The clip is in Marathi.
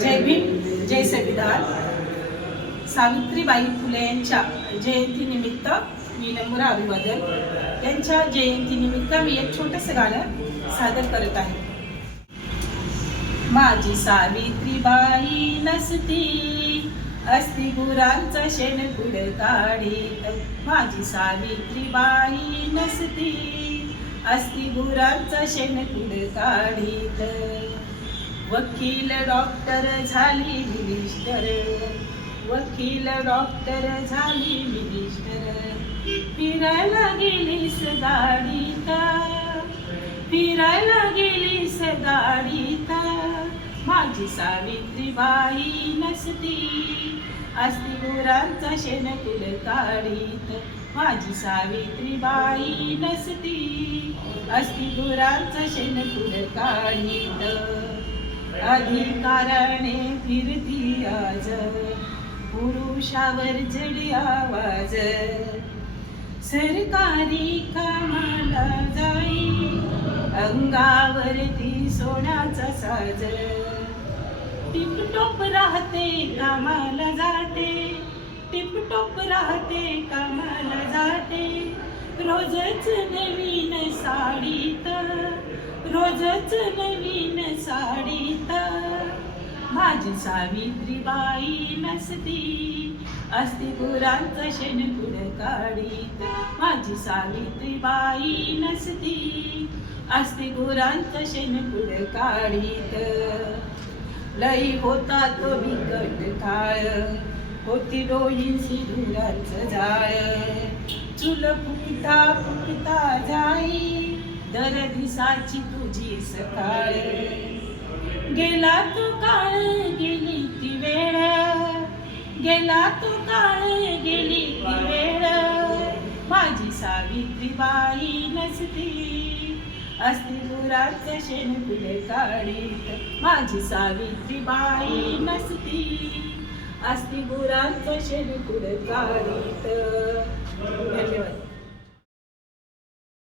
जय भीम जय संविधान सावित्रीबाई फुले यांच्या जयंतीनिमित्त मी नम्र अभिवादन. त्यांच्या जयंतीनिमित्त मी एक छोटंसं गाणं सादर करत आहे. माझी सावित्रीबाई नसती असती गुरांचा शेण पुढ काढीत. माझी सावित्रीबाई नसती असती गुरांचा शेण पुढ काढीत. वकील डॉक्टर झाली मिनिस्टर. वकील डॉक्टर झाली मिनिस्टर. फिरायला गेलीस गाडीत. फिरायला गेलीस गाडीत. माझी सावित्रीबाई नसती. असती गुरांचा शेण कुल काढीत माझी सावित्रीबाई नसती. असती गुरांचा शेण कुल काढीत अधिकाराने फिरती आज. पुरुषावर जडी आवाज. सरकारी कामाला जाई. अंगावरती सोन्याचा साज. टिपटॉप राहते कामाला जाते. टिपटॉप राहते कामाला जाते. रोजच नवीन साडीत. रोजच नवीन साडी माझी सावित्री बाई नसती. असती गुरांचं शेण पुढं काढीत? माझी सावित्रीबाई नसती. असती गुरांचं शेण पुढं काढीत? लई होता तो बिकट काळ. होती डोळींची धुराच जाळ. चुल फुकता फुकता जाई. दर दिसाची तुझी सकाळ. गेला तू काळ गेली ती वेळ. गेला तो काळ गेली ती वेळ. माझी सावित्रीबाई नसती. असती गुराचं शेण फुले काढीत. माझी सावित्रीबाई नसती. असती गुराचं शेण फुले काढीत.